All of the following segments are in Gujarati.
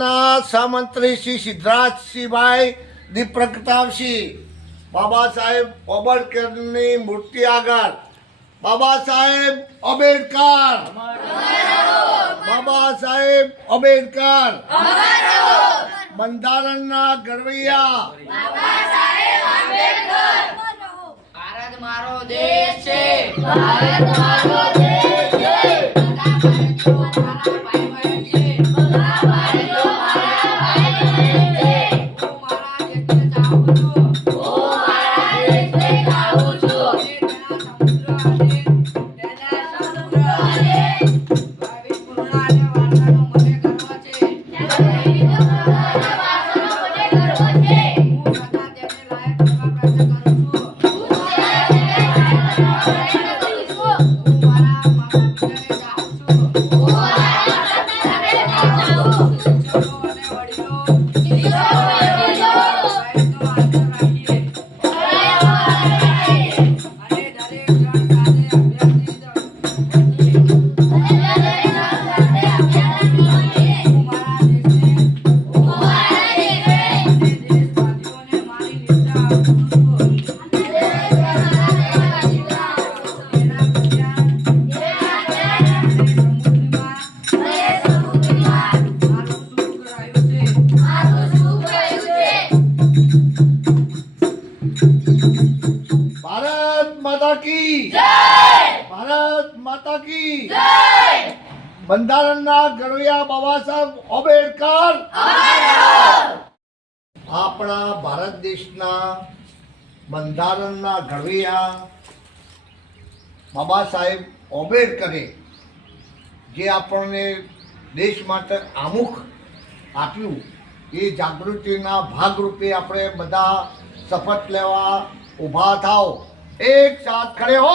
મંત્રાલયના સહમંત્રી શ્રી સિદ્ધરાજસિંહભાઈ દીપ પ્રતાપસિંહ બાબા સાહેબ આંબેડકરની મૂર્તિ આગળ. બાબા સાહેબ આંબેડકર. બાબા સાહેબ આંબેડકર. બંધારણના ગરવૈયા. ભારત મારો દેશ છે. ભારત મારો દેશ છે. બંધારણના ગરવિયા બાબા સાહેબ, આંબેડકર. આપણા ભારત દેશના બંધારણના ઘડવૈયા બાબા સાહેબ આંબેડકરે જે આપણને દેશ માટે આમુખ આપ્યું, એ જાગૃતિના ભાગરૂપે આપણે બધા શપથ લેવા ઊભા થાવ એક સાથ ખડે હો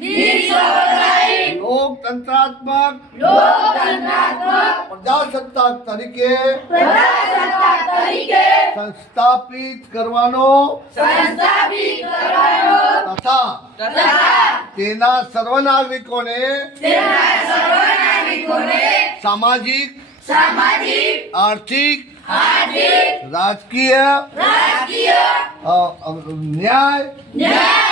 બિન સાંપ્રદાયિક લોકતંત્રાત્મક પ્રજાસત્તાક તરીકે સંસ્થાપિત કરવાનો તથા તેના સર્વ નાગરિકોને સામાજિક આર્થિક રાજકીય અ, અ, ન્યાય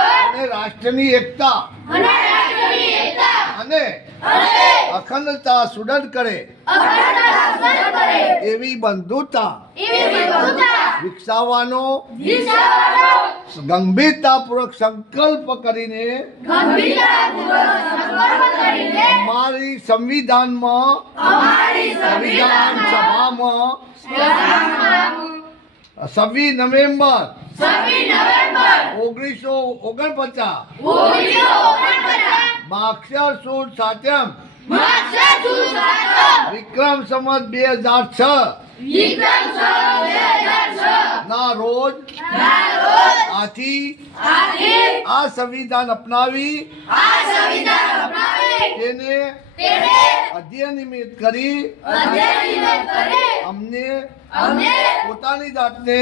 અને રાષ્ટ્રની એકતા. અને અખંડતા સુદૃઢ કરે. એવી બંધુતા વિકસાવવાનો ગંભીરતાપૂર્વક સંકલ્પ કરીને અમારી સંવિધાનમાં સંવિધાન સભામાં છવ્વીસ નવેમ્બર ઓગણીસો ઓગણપચાસ. માક્ષર સુદ સાતમ. વિક્રમ સંવત બે હજાર છ. ના રોજ આથી આ સંવિધાન અપનાવી તેને અધ્યયનિમિત કરી અમને પોતાની જાતને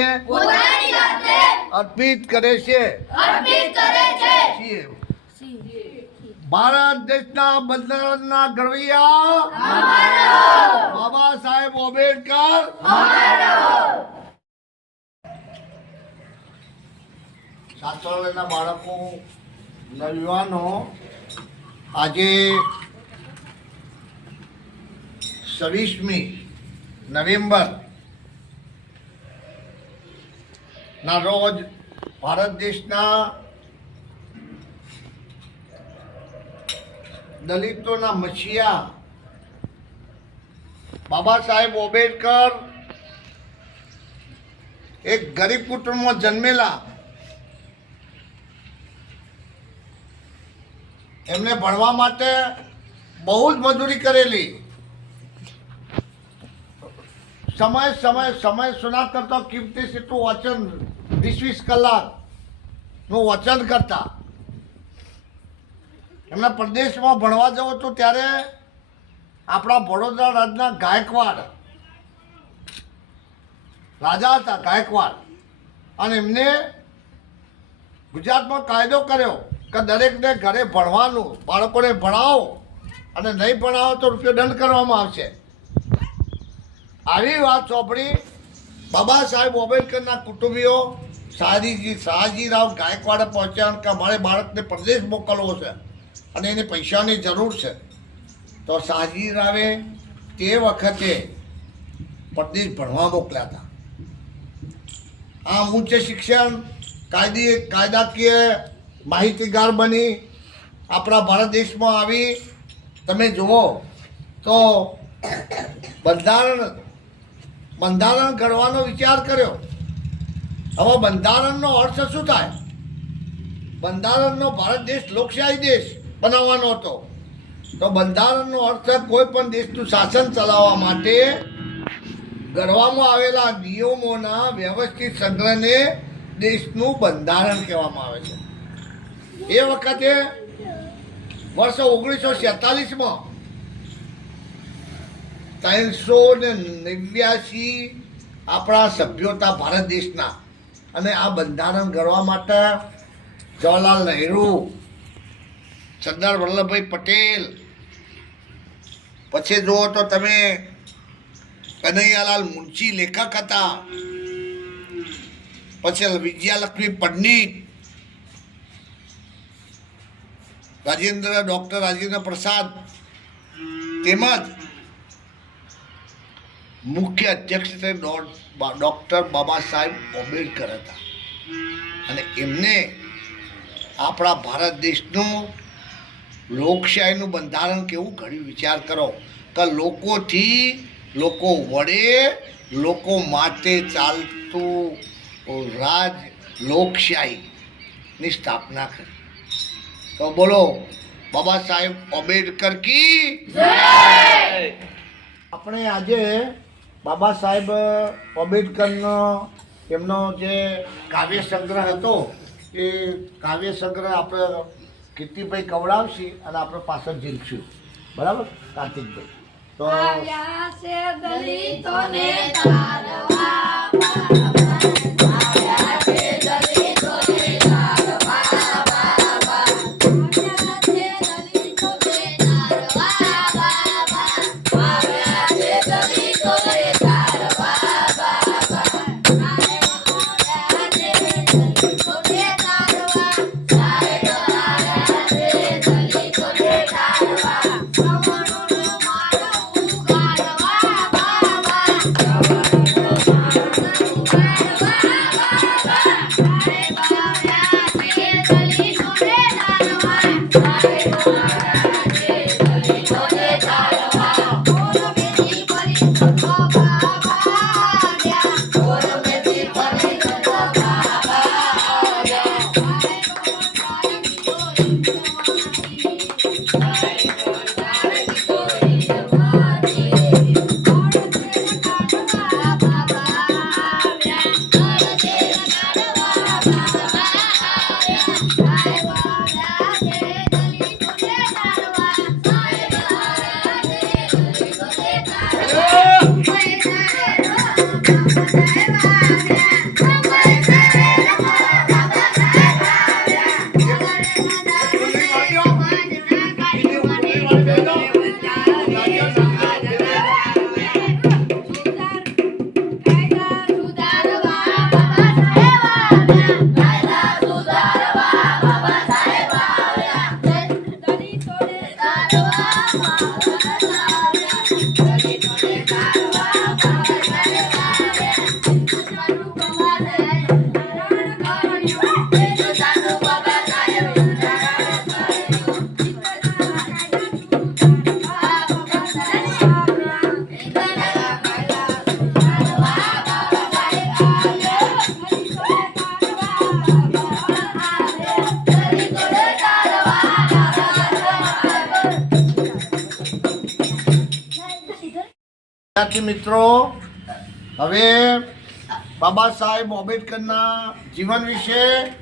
અર્પિત કરે છે. છીએ. ભારત દેશના બંધારણના ઘડવૈયા બાબા સાહેબ આંબેડકર. સાતવાળાના બાળકો, નવયુવાનો, આજે છવ્વીસમી નવેમ્બર ના રોજ ભારત દેશના દલિતોના મસીહા બાબા સાહેબ આંબેડકર એક ગરીબ કુટુંબમાં જન્મેલા. એમને ભણવા માટે બહુ જ મજૂરી કરેલી. સમય સમય સમય સુના કરતા કિંમતી સીટું વચન વીસ વીસ કલાકનું વચન કરતા. એમના પ્રદેશમાં ભણવા જવું હતું ત્યારે આપણા વડોદરા રાજના ગાયકવાડ રાજા હતા, ગાયકવાડ. અને એમને ગુજરાતમાં કાયદો કર્યો કે દરેકને ઘરે ભણવાનું, બાળકોને ભણાવો અને નહીં ભણાવો તો રૂપિયો દંડ કરવામાં આવશે. આવી વાત ચોપડી બાબા સાહેબ આંબેડકરના કુટુંબીઓ શાહજીજી શાહજીરાવ ગાયકવાડે પહોંચ્યા કે મારે બાળકને પ્રદેશ મોકલવો છે. અને એને પૈસાની જરૂર છે. તો શાહજીરાવે તે વખતે પ્રદેશ ભણવા મોકલ્યા હતા. આ ઉચ્ચ શિક્ષણ, કાયદી, કાયદાકીય માહિતીગાર બની આપણા ભારત દેશમાં આવી. તમે જુઓ તો બંધારણ બંધારણ ઘડવાનો વિચાર કર્યો. હવે બંધારણનો અર્થ શું થાય? બંધારણનો ભારત દેશ લોકશાહી દેશ. બનાવવાનો હતો. તો બંધારણનો અર્થ કોઈ પણ દેશનું શાસન ચલાવવા માટે ઘડવામાં આવેલા નિયમોના વ્યવસ્થિત સંગ્રહને દેશનું બંધારણ કહેવામાં આવે છે. એ વખતે વર્ષ ઓગણીસો છેતાલીસમાં ત્રણસો ને નેવ્યાસી આપણા સભ્યો હતા ભારત દેશના અને આ બંધારણ ઘડવા માટે જવાહરલાલ નહેરુ સરદાર વલ્લભભાઈ પટેલ. પછી જુઓ તો તમે કનૈયાલાલ મુનશી લેખક હતા. પછી વિજયાલક્ષ્મી પંડિત. રાજેન્દ્ર, ડૉક્ટર રાજેન્દ્ર પ્રસાદ. તેમજ મુખ્ય અધ્યક્ષ ડૉક્ટર બાબા સાહેબ આંબેડકર હતા. અને એમને આપણા ભારત દેશનું લોકશાહીનું બંધારણ કેવું ઘડ્યું વિચાર કરો. કે લોકોથી લોકો વડે, લોકો માટે ચાલતું રાજ લોકશાહીની સ્થાપના કરી. તો બોલો, બાબા સાહેબ આંબેડકર કી આપણે આજે બાબા સાહેબ આંબેડકરનો એમનો જે કાવ્ય સંગ્રહ હતો, એ કાવ્ય સંગ્રહ આપણે કીર્તિભાઈ કવડાવશે અને આપણે પાછળ જીલશું. બરાબર? કાર્તિકભાઈ. તો વિદ્યાર્થી મિત્રો, હવે બાબા સાહેબ આંબેડકરના જીવન વિશે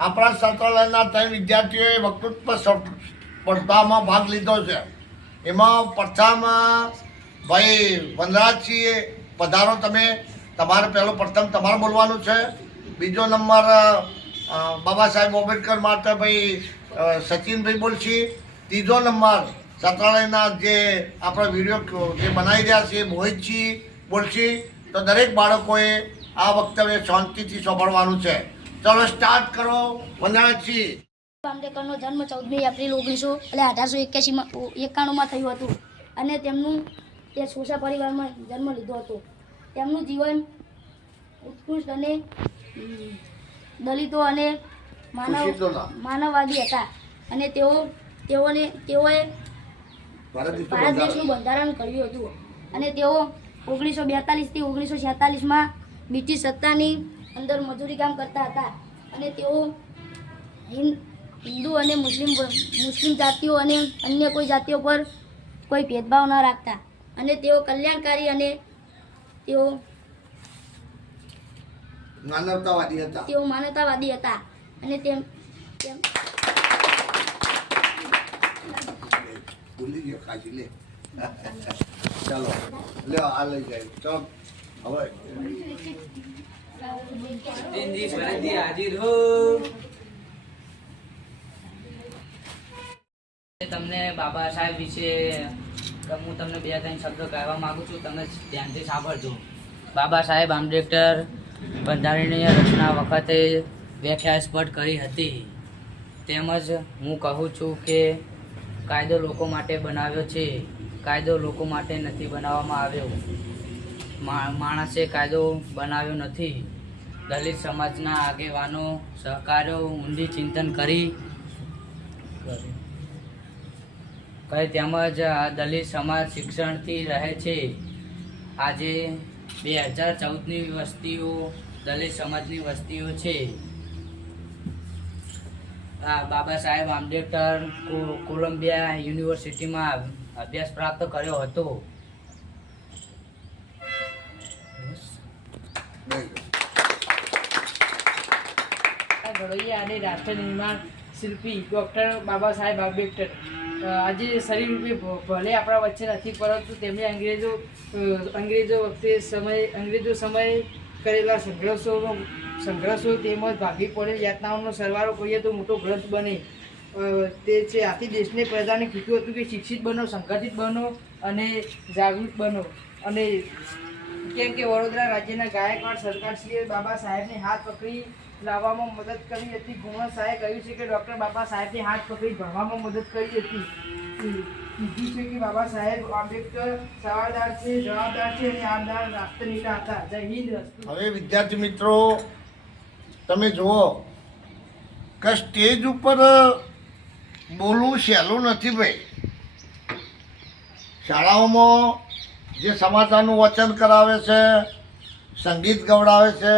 આપણા છાત્રાલયના ત્રણ વિદ્યાર્થીઓએ વક્તૃત્વ સ્પ- સ્પર્ધામાં ભાગ લીધો છે. એમાં પ્રથમ ભાઈ વનરાજસિંહ પધારો, તમે તમારે પહેલો પ્રથમ તમારે બોલવાનું છે. બીજો નંબર બાબા સાહેબ આંબેડકર માટે ભાઈ સચિનભાઈ બોલશી. ત્રીજો નંબર છાત્રાલયના જે આપણા વીડિયો જે બનાવી રહ્યા છે મોહિતજી બોલશી તો દરેક બાળકોએ આ વક્તવ્ય શાંતિથી સાંભળવાનું છે. ચલો સ્ટાર્ટ કરો વંદનાથજી આંબેડકરનો જન્મ ચૌદમી એપ્રિલ ઓગણીસો એટલે અઢારસો એક્યાસીમાં એકાણુંમાં થયું હતું. અને તેમનું તે સોસા પરિવારમાં જન્મ લીધો હતો. તેમનું જીવન ઉત્કૃષ્ટ અને દલિતો અને માનવ. માનવવાદી હતા. અને તેઓ તેઓને તેઓએ ભારત દેશનું બંધારણ. કર્યું હતું. અને તેઓ ઓગણીસો બેતાલીસથી ઓગણીસો છેતાલીસમાં બ્રિટિશ સત્તાની અંદર મજૂરી કામ કરતા હતા. અને તેઓ હિન્દ અને મુસ્લિમ મુસ્લિમ જાતિઓ અને અન્ય કોઈ જાતિઓ પર કોઈ ભેદભાવ ન રાખતા. અને તેઓ કલ્યાણકારી અને તેઓ માનવતાવાદી હતા. તેઓ માનવતાવાદી હતા. અને તેમ તેમ ગયો ખાસી લે. ચાલો લે આ લઈ જાય. તો હવે. દિનજી ફરજી હાજીર હો. તમને બાબા સાહેબ વિશે હું તમને બે ત્રણ શબ્દો કહેવા માંગુ છું તમે ધ્યાનથી સાંભળજો. બાબા સાહેબ આંબેડકર બંધારણીય રચના વખતે વ્યાખ્યાસ્પટ કરી હતી. તેમજ હું કહું છું કે કાયદો લોકો માટે બનાવ્યો છે. કાયદો લોકો માટે નથી બનાવવામાં આવ્યો. માણસે કાયદો બનાવ્યો નથી. દલિત સમાજના આગેવાનો, સહકારો ઊંડી ચિંતન કરી કઈ તેમજ દલિત સમાજ શિક્ષણથી રહે છે. આજે બે હજાર ચૌદની વસ્તીઓ દલિત સમાજની વસ્તીઓ છે. બાબા સાહેબ આંબેડકર કોલંબિયા યુનિવર્સિટીમાં અભ્યાસ પ્રાપ્ત કર્યો હતો. અને રાષ્ટ્ર નિર્માણ શિલ્પી ડૉક્ટર બાબા સાહેબ આંબેડકર. આજે શરીર રૂપે ભલે આપણા વચ્ચે નથી, પરંતુ તેમણે અંગ્રેજો અંગ્રેજો વખતે સમય, અંગ્રેજો સમયે કરેલા સંઘર્ષોનો સંઘર્ષો તેમજ ભાગી પડેલ યાતનાઓનો સરવાળો કરીએ તો મોટો ગ્રંથ બને. તે છે, આથી દેશને પ્રજાને કીધું હતું કે શિક્ષિત બનો, સંગઠિત બનો અને જાગૃત બનો. અને કેમ કે વડોદરા રાજ્યના ગાયકવાડ સરકારશ્રીએ બાબા સાહેબને હાથ પકડી લાવવામાં મદદ કરી હતી. ગુણવંત શાહે કહ્યું છે કે ડૉક્ટર બાબા સાહેબને હાથ પકડી ભણવામાં મદદ કરી હતી. કીધું છે કે બાબા સાહેબ આંબેડકર સવારદાર છે, જવાબદાર છે અને આમદાર રાષ્ટ્રનેતા હતા. જય હિન્દ હવે વિદ્યાર્થી મિત્રો તમે જુઓ કે સ્ટેજ ઉપર બોલવું સહેલું નથી ભાઈ. શાળાઓમાં જે સમાચારનું વચન કરાવે છે, સંગીત ગવડાવે છે,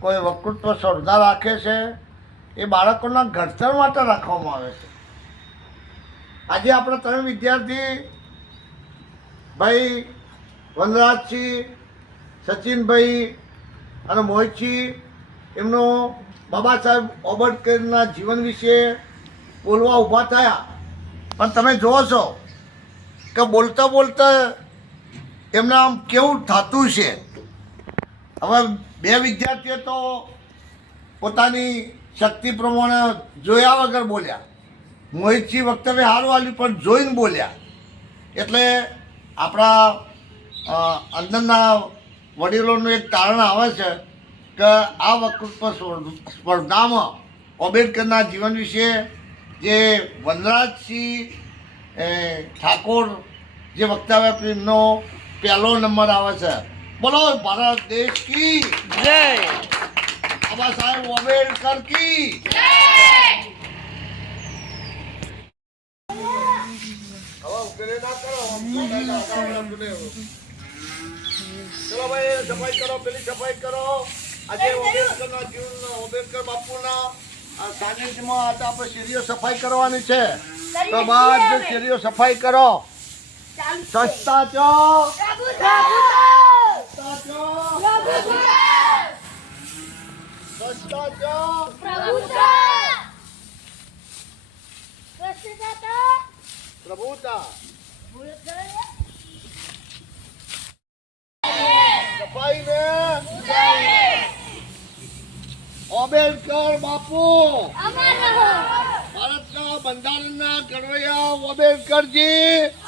કોઈ વકૃત્વ સ્પર્ધા રાખે છે, એ બાળકોના ઘડતર માટે રાખવામાં આવે છે. આજે આપણા ત્રણ વિદ્યાર્થી, ભાઈ વનરાજસિંહ, સચિનભાઈ અને મોહિતસિંહ એમનો બાબા સાહેબ આંબેડકરના જીવન વિશે બોલવા ઊભા થયા. પણ તમે જુઓ છો કે બોલતા બોલતા એમને આમ કેવું થતું છે? હવે બે વિદ્યાર્થીઓ તો પોતાની શક્તિ પ્રમાણે જોયા વગર બોલ્યા. મોહિતસિંહ વક્તવ્ય સારું આવ્યું પણ જોઈને બોલ્યા. એટલે આપણા અંદરના વડીલોનું એક તારણ આવે છે. કે આ વક્તૃત્વ સ્પર્ધ- સ્પર્ધામાં આંબેડકરના જીવન વિશે જે વનરાજસિંહ એ, ઠાકોર જે વક્તવ્ય ફિલ્મનો પહેલો નંબર આવે છે. બોલો ભારત દેશ કી જય! બાબા સાહેબ આંબેડકર કી? ચલો ભાઈ સફાઈ કરો પેલી સફાઈ કરો. આજે સફાઈ કરવાની છે. અંબેડકર બાપુ. ભારતના બંધારણના ઘડવૈયા અંબેડકરજી